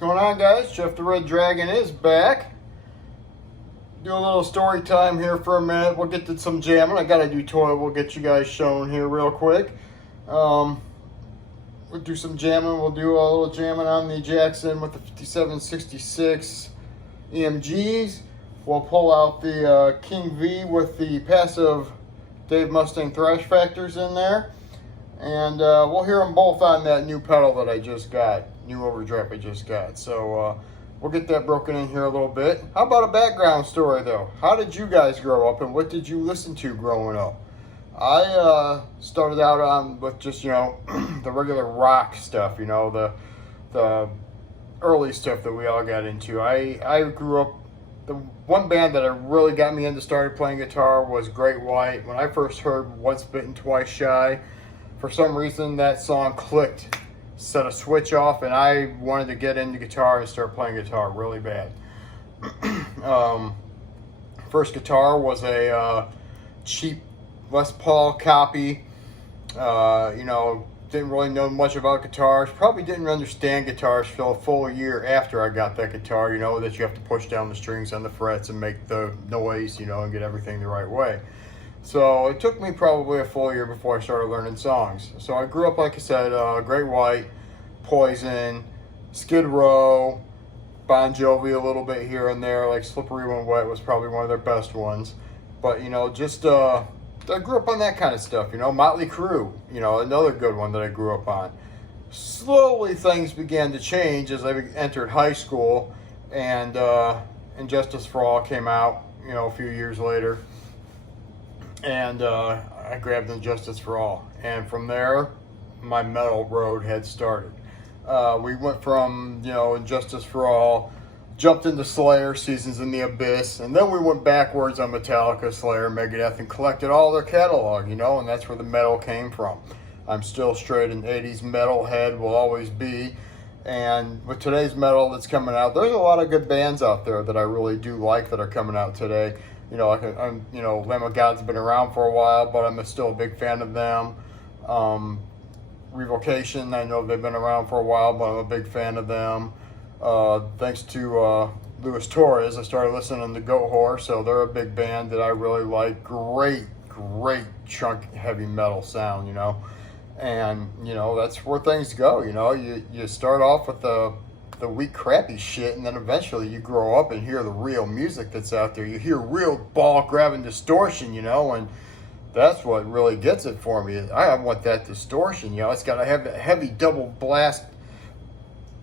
Going on, guys? Jeff the Red Dragon is back. Do a little story time here for a minute. We'll get to some jamming. I gotta do toy. We'll get you guys shown here real quick. We'll do some jamming. We'll do a little jamming on the Jackson with the 5766 EMGs. We'll pull out the King V with the passive Dave Mustang thrash factors in there. And we'll hear them both on that new pedal that I just got, new Overdrive I just got. So we'll get that broken in here a little bit. How about a background story though? How did you guys grow up and what did you listen to growing up? I started out on with just, you know, the regular rock stuff, you know, the early stuff that we all got into. I grew up, the one band that really got me into started playing guitar was Great White. When I first heard Once Bitten, Twice Shy, for some reason that song clicked, set a switch off, and I wanted to get into guitar and start playing guitar really bad. First guitar was a cheap Les Paul copy. You know, didn't really know much about guitars. Probably didn't understand guitars till a full year after I got that guitar. You know, that you have to push down the strings on the frets and make the noise, you know, and get everything the right way. So it took me probably a full year before I started learning songs. So I grew up, like I said, Great White, Poison, Skid Row, Bon Jovi a little bit here and there, like Slippery When Wet was probably one of their best ones. But, you know, just, I grew up on that kind of stuff, you know, Motley Crue, you know, another good one that I grew up on. Slowly things began to change as I entered high school, and Justice for All came out, you know, a few years later. And I grabbed Injustice for All, and from there my metal road had started. We went from, you know, Injustice for All, jumped into Slayer, Seasons in the Abyss, and then we went backwards on Metallica, Slayer, Megadeth, and collected all their catalog, you know, and that's where the metal came from. I'm still straight an 80s metal head, will always be. And with today's metal that's coming out, there's a lot of good bands out there that I really do like that are coming out today. You know, I'm, you know, Lamb of God's been around for a while, but I'm still a big fan of them. Revocation, I know they've been around for a while, but I'm a big fan of them. Thanks to Luis Torres, I started listening to Goat Horse, so they're a big band that I really like. Great chunk heavy metal sound, you know. And, you know, that's where things go, you know. You start off with the weak, crappy shit, and then eventually you grow up and hear the real music that's out there. You hear real ball-grabbing distortion, you know, and that's what really gets it for me. I want that distortion, you know. It's got to have that heavy double blast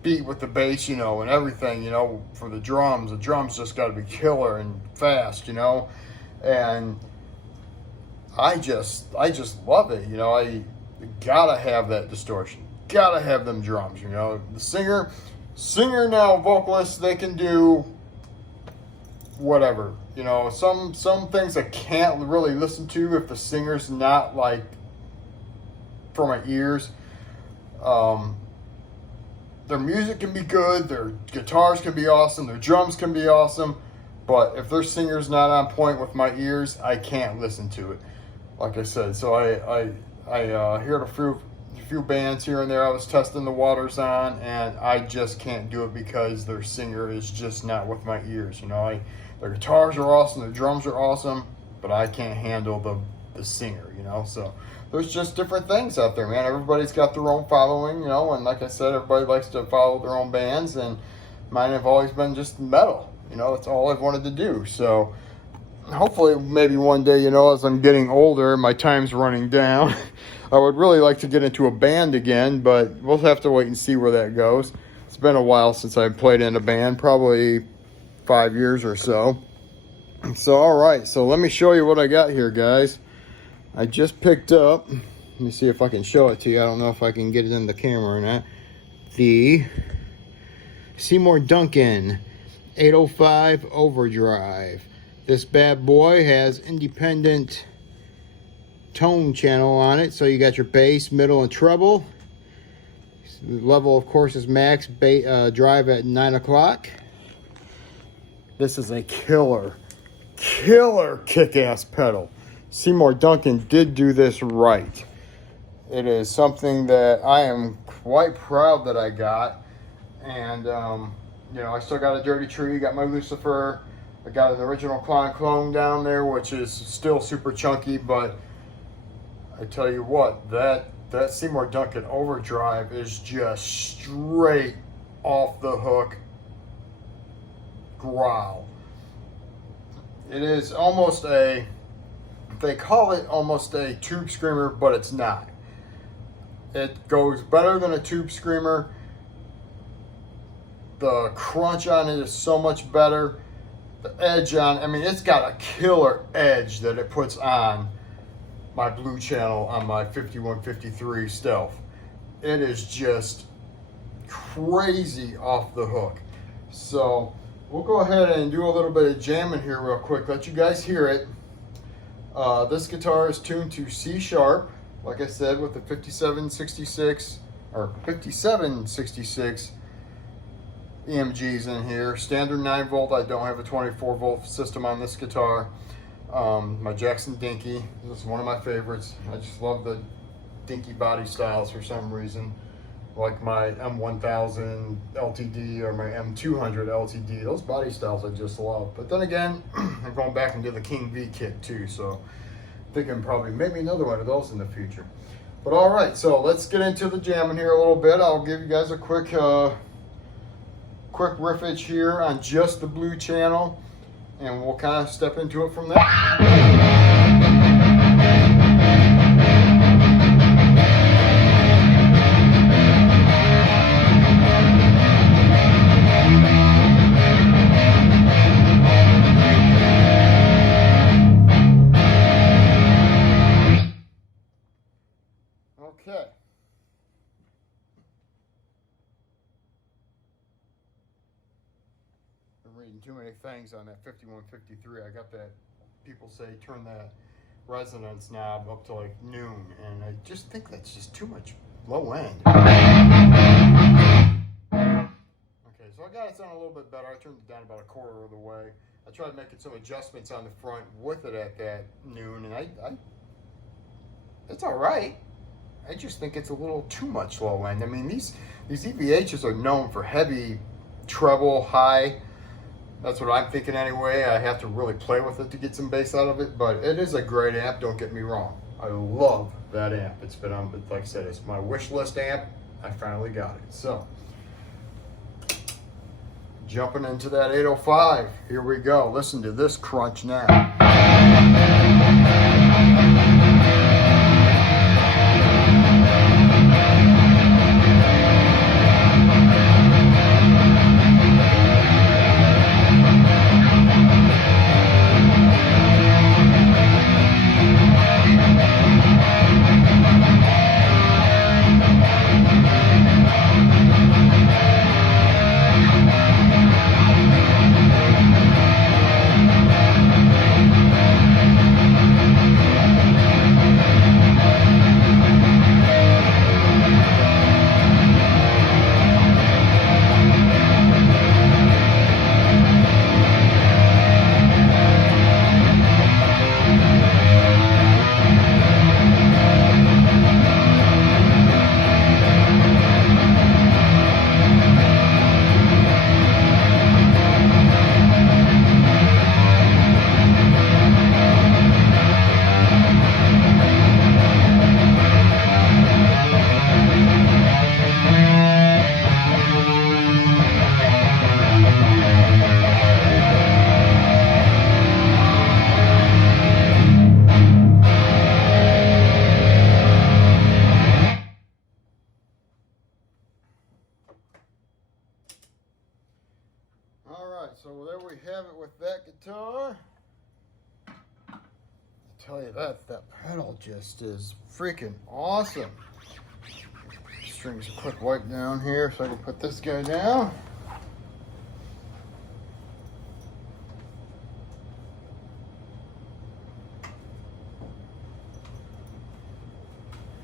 beat with the bass, you know, and everything, you know, for the drums. The drums just got to be killer and fast, you know, and I just love it, you know. I gotta have that distortion, gotta have them drums, you know. The singer now, vocalists, they can do whatever, you know. Some things I can't really listen to if the singer's not like for my ears. Their music can be good, their guitars can be awesome, their drums can be awesome, but if their singer's not on point with my ears, I can't listen to it, like I said. So I heard a few bands here and there I was testing the waters on, and I just can't do it because their singer is just not with my ears, you know. Their guitars are awesome, their drums are awesome, but I can't handle the singer, you know. So there's just different things out there, man. Everybody's got their own following, you know, and like I said, everybody likes to follow their own bands, and mine have always been just metal, you know. That's all I've wanted to do. So hopefully maybe one day, you know, as I'm getting older, my time's running down, I would really like to get into a band again, but we'll have to wait and see where that goes. It's been a while since I've played in a band, probably 5 years or so. So, all right, so let me show you what I got here, guys. I just picked up, let me see if I can show it to you. I don't know if I can get it in the camera or not. The Seymour Duncan 805 Overdrive. This bad boy has independent tone channel on it, so you got your bass, middle, and treble. The level, of course, is max drive at 9 o'clock. This is a killer kick-ass pedal. Seymour Duncan did do this right. It is something that I am quite proud that I got. And you know, I still got a Dirty Tree, got my Lucifer, I got an original Klon clone down there, which is still super chunky, but I tell you what, that Seymour Duncan Overdrive is just straight off the hook growl. It is almost a, they call it almost a tube screamer, but it's not. It goes better than a tube screamer. The crunch on it is so much better. The edge on, I mean, it's got a killer edge that it puts on my blue channel on my 5153 Stealth. It is just crazy off the hook. So we'll go ahead and do a little bit of jamming here real quick, let you guys hear it. This guitar is tuned to C sharp, like I said, with the 5766 or 5766 EMGs in here. Standard 9 volt. I don't have a 24 volt system on this guitar. My Jackson Dinky, this is one of my favorites. I just love the dinky body styles for some reason, like my M1000 LTD or my M200 LTD. Those body styles I just love. But then again, I'm going back into the King V kit too, so thinking probably maybe another one of those in the future. But all right, so let's get into the jamming here a little bit. I'll give you guys a quick riffage here on just the blue channel, and we'll kind of step into it from there. Okay. Reading too many things on that 5153. I got that, people say turn that resonance knob up to like noon, and I just think that's just too much low end. Okay, so I got it on a little bit better. I turned it down about a quarter of the way. I tried making some adjustments on the front with it at that noon, and I it's all right. I just think it's a little too much low end. I mean, these EVHs are known for heavy treble, high. That's what I'm thinking anyway. I have to really play with it to get some bass out of it, but it is a great amp, don't get me wrong. I love that amp. It's been on, like I said, it's my wish list amp. I finally got it. So, jumping into that 805. Here we go. Listen to this crunch now. So there we have it with that guitar. I tell you that pedal just is freaking awesome. Strings a quick wipe down here so I can put this guy down.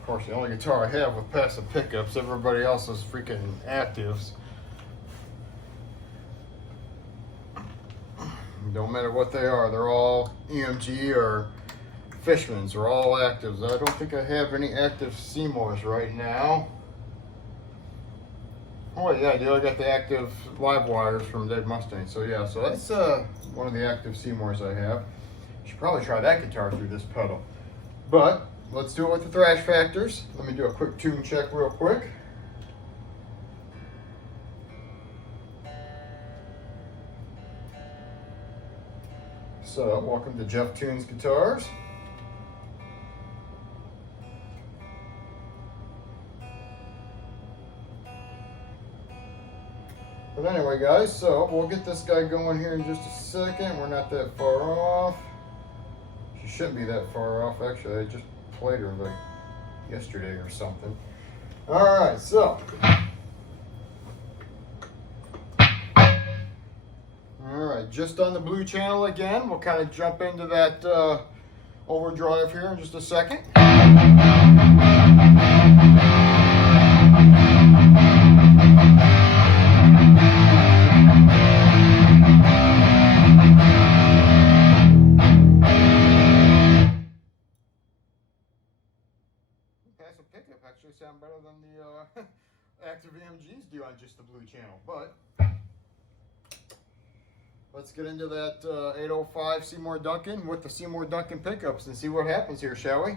Of course, the only guitar I have with passive pickups. Everybody else is freaking actives. Don't matter what they are. They're all EMG or Fishmans. They're all actives. I don't think I have any active Seymours right now. Oh yeah, I do. I got the active live wires from Dave Mustaine. So yeah, so that's one of the active Seymours I have. Should probably try that guitar through this pedal. But let's do it with the thrash factors. Let me do a quick tune check real quick. So welcome to Jeff Tunes Guitars. But anyway, guys, so we'll get this guy going here in just a second. We're not that far off. She shouldn't be that far off, actually. I just played her like yesterday or something. All right, so. All right, just on the blue channel again. We'll kind of jump into that overdrive here in just a second. Passive pickup actually sound better than the active EMGs do on just the blue channel, but let's get into that 805 Seymour Duncan with the Seymour Duncan pickups and see what happens here, shall we?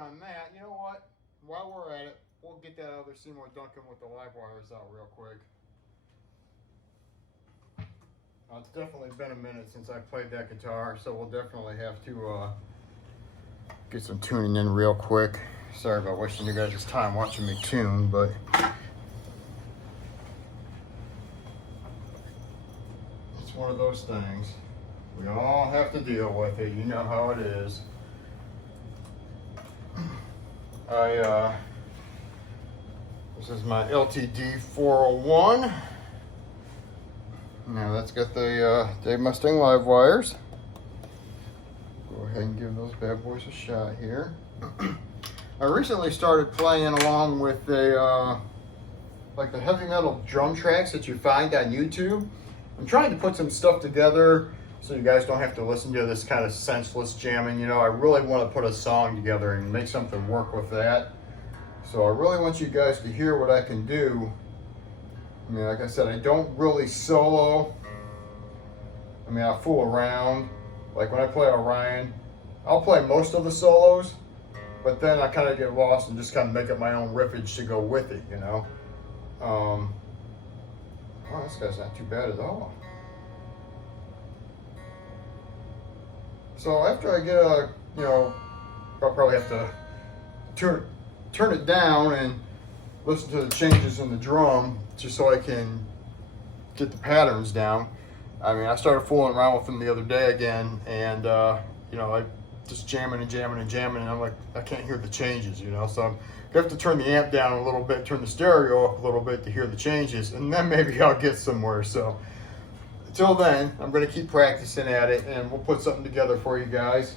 On that, you know what? While we're at it, we'll get that other Seymour Duncan with the live wires out real quick. It's definitely been a minute since I played that guitar, so we'll definitely have to get some tuning in real quick. Sorry about wasting you guys' time watching me tune, but it's one of those things. We all have to deal with it. You know how it is. This is my LTD 401. Now that's got the Dave Mustaine live wires. Go ahead and give those bad boys a shot here. I recently started playing along with the like the heavy metal drum tracks that you find on YouTube. I'm trying to put some stuff together so you guys don't have to listen to this kind of senseless jamming. You know, I really want to put a song together and make something work with that. So I really want you guys to hear what I can do. I mean, like I said, I don't really solo. I mean, I fool around. Like when I play Orion, I'll play most of the solos, but then I kind of get lost and just kind of make up my own riffage to go with it, you know. Wow, this guy's not too bad at all. So after I get I'll probably have to turn it down and listen to the changes in the drum just so I can get the patterns down. I mean, I started fooling around with them the other day again, and I just jamming and jamming and jamming, and I'm like, I can't hear the changes, so I'm gonna have to turn the amp down a little bit, turn the stereo up a little bit to hear the changes, and then maybe I'll get somewhere. So until then, I'm gonna keep practicing at it, and we'll put something together for you guys.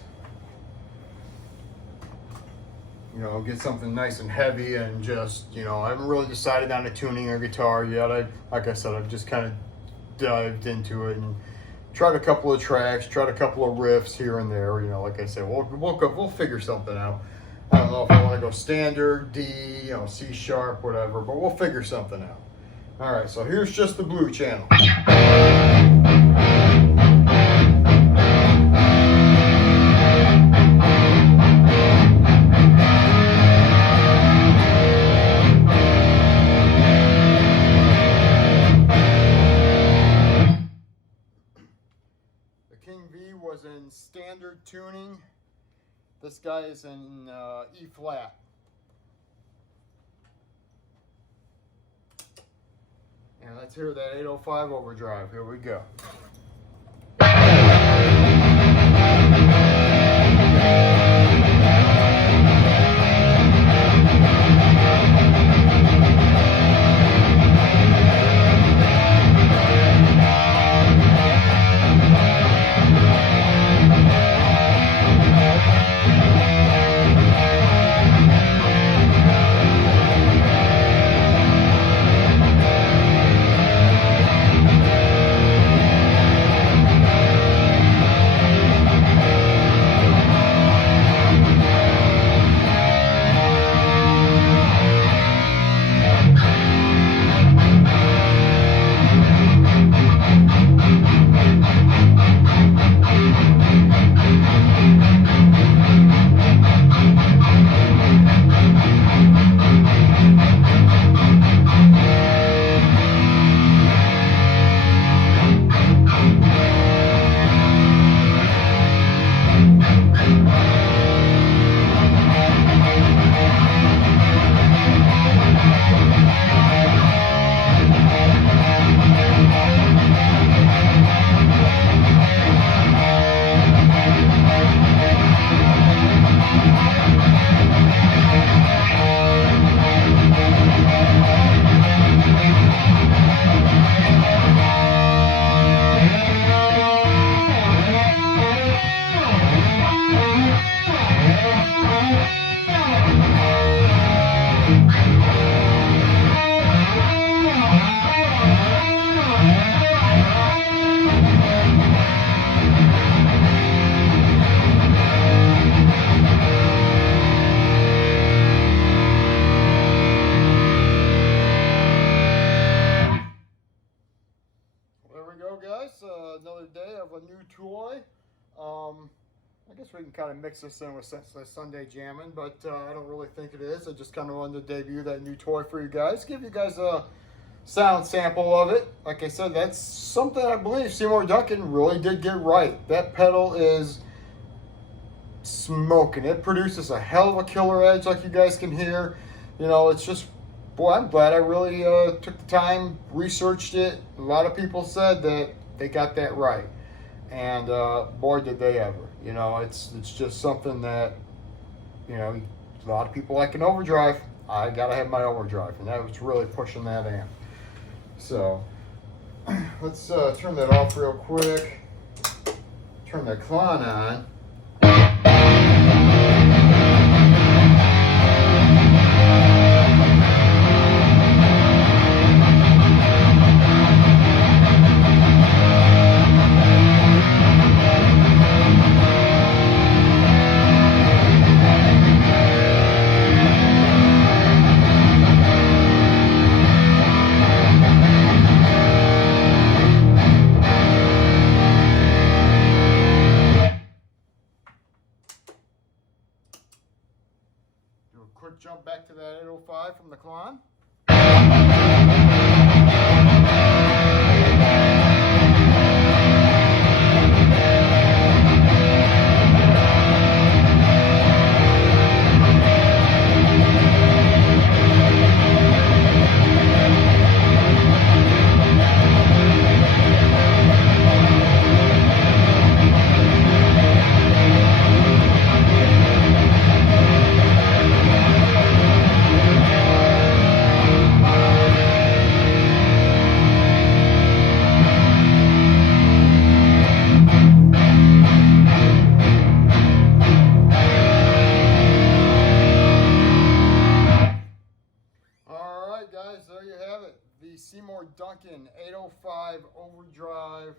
Get something nice and heavy, and just, I haven't really decided on a tuning or guitar yet. Like I said, I've just kind of dived into it and tried a couple of tracks, tried a couple of riffs here and there. Like I said, we'll figure something out. I don't know if I want to go standard, D, C sharp, whatever, but we'll figure something out. All right, so here's just the blue channel. Was in standard tuning. This guy is in E flat. And let's hear that 805 overdrive. Here we go. Another day of a new toy. I guess we can kind of mix this in with Sunday jamming, but I don't really think it is. I just kind of wanted to debut that new toy for you guys, give you guys a sound sample of it. Like I said, that's something I believe Seymour Duncan really did get right. That pedal is smoking. It produces a hell of a killer edge, like you guys can hear. It's just, boy, I'm glad I really took the time, researched it. A lot of people said that they got that right, and boy, did they ever. It's just something that, a lot of people like an overdrive. I gotta have my overdrive, and that was really pushing that amp. So let's turn that off real quick. Turn that Klon on. Quick jump back to that 805 from the Klon. Duncan 805 Overdrive.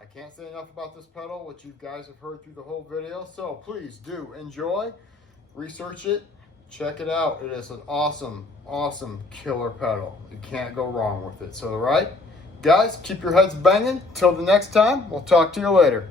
I can't say enough about this pedal, which you guys have heard through the whole video. So please do enjoy, research it, check it out. It is an awesome, awesome killer pedal. You can't go wrong with it. So, all right, guys, keep your heads banging. Till the next time, we'll talk to you later.